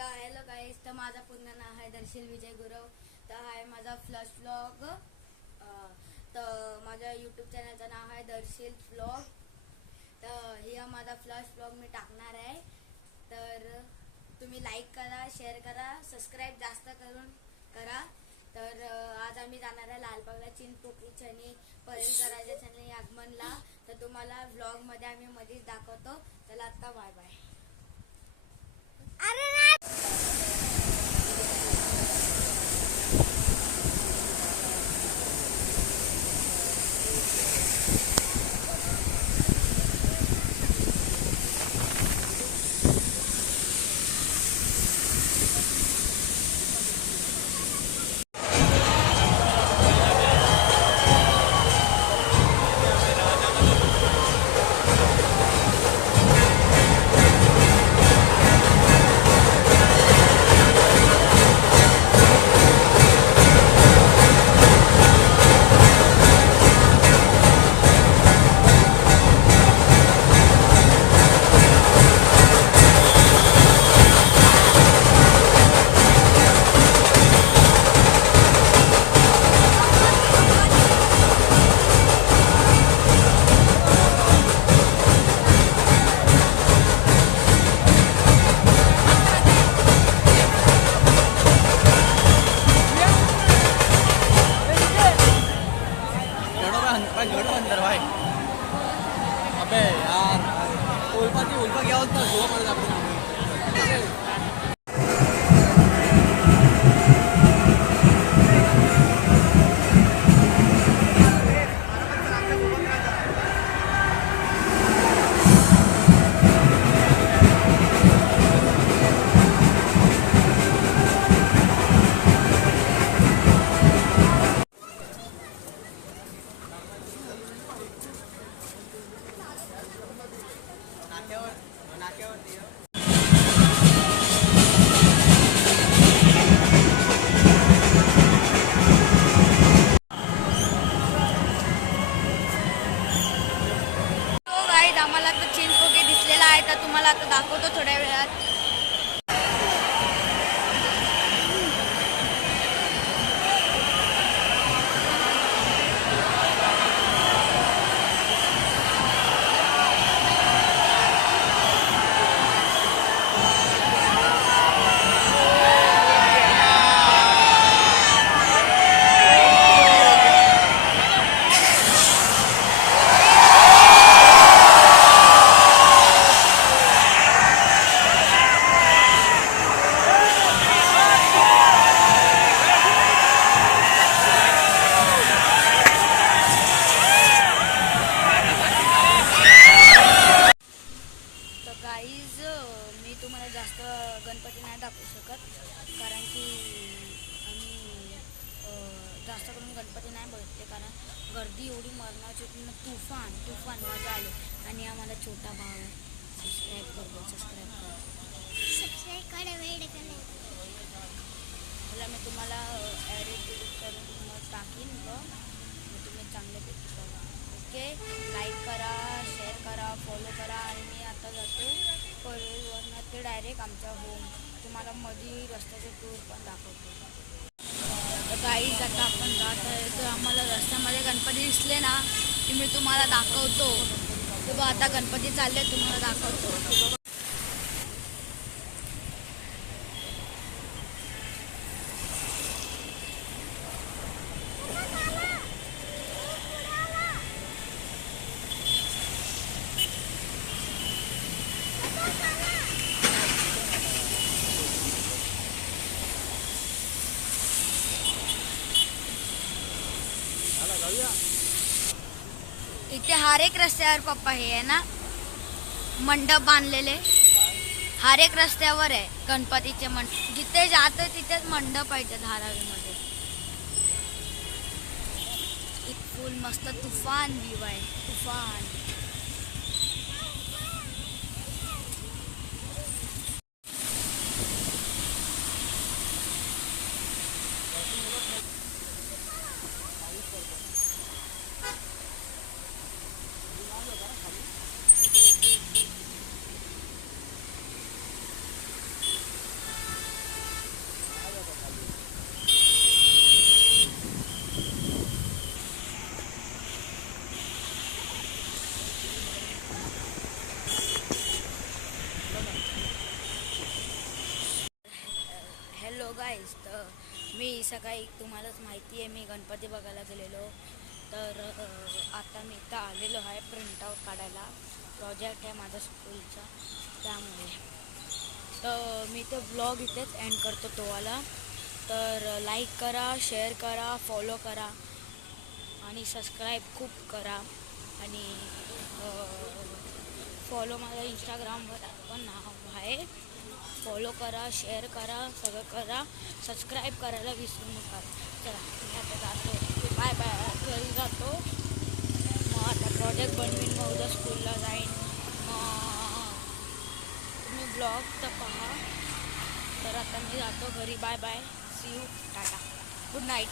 तर hello guys, तर माझं पूर्ण नाव आहे दर्शील विजय गुरव. तर आहे माझा फ्लश व्लॉग. तर माझ्या यूट्यूब चॅनलचं नाव आहे दर्शील व्लॉग. तर हा माझा फ्लश व्लॉग मी टाकणार आहे. तर तुम्ही लाईक करा, शेअर करा, सबस्क्राईब जास्त करून करा. तर आज आम्ही जाणार आहे लालबागला चिंचपोकळीच्या आणि परेलकराच्या आगमनला. तर तुम्हाला व्लॉगमध्ये आम्ही मध्येच दाखवतो. चला आता बाय बाय. अबे यार उल्फा क्या होता है? आम्हाला आता चिंचपोकळी दिसलेला आहे. तर तुम्हाला आता दाखवतो थोड्या वेळात. मी तुम्हाला जास्त गणपती नाही दाखवू शकत, कारण की आम्ही जास्त करून गणपती नाही बघते, कारण गर्दी एवढी मरणाची होती ना. तुफान मजा आली. आणि आम्हाला छोटा भाव आहे. सबस्क्राईब करा वेळ मला मी तुम्हाला एडिट करून मग टाकीन मग तुम्ही चांगल्यापैकी बघा. ओके, लाईक करा, शेअर करा, फॉलो करा. आणि मी आता जातो परेलवरनं ते डायरेक्ट आमच्या होम. तुम्हाला मध्ये रस्त्याचे टूर पण दाखवतो. गाईज आता आपण जात आहे. तर आम्हाला रस्त्यामध्ये गणपती दिसले ना की मी तुम्हाला दाखवतो. तर आता गणपती चालले, तुम्हाला दाखवतो. इथे हर एक रस्त्यावर पप्पा हे आहे ना मंडप बांधलेले. हर एक रस्त्यावर आहे गणपतीचे मंडप. जिथे जातो तिथेच मंडप आहे धारावीमध्ये. फुल मस्त तुफान व्ह्यू आहे. तुफान हॅलो गाईज, तर मी सकाळी तुम्हालाच माहिती आहे मी गणपती बघायला गेलेलो. तर आता मी इथं आलेलो आहे प्रिंटआउट काढायला. प्रोजेक्ट आहे माझा स्कूलचा, त्यामुळे तर मी ते ब्लॉग इथेच एंड करतो तोवाला. तर लाईक करा, शेअर करा, फॉलो करा आणि सबस्क्राईब खूप करा. आणि फॉलो माझ्या इंस्टाग्रामवर पण नाव आहे. फॉलो करा, शेअर करा, सगळं करा. सबस्क्राईब करायला विसरू नका. चला मी आता जातो, बाय बाय, घरी जातो. मग आता प्रोजेक्ट बनवीन, मग उद्या स्कूलला जाईन. मग तुम्ही ब्लॉग तर पहा. तर आता मी जातो घरी. Bye bye, see you, tata, good night.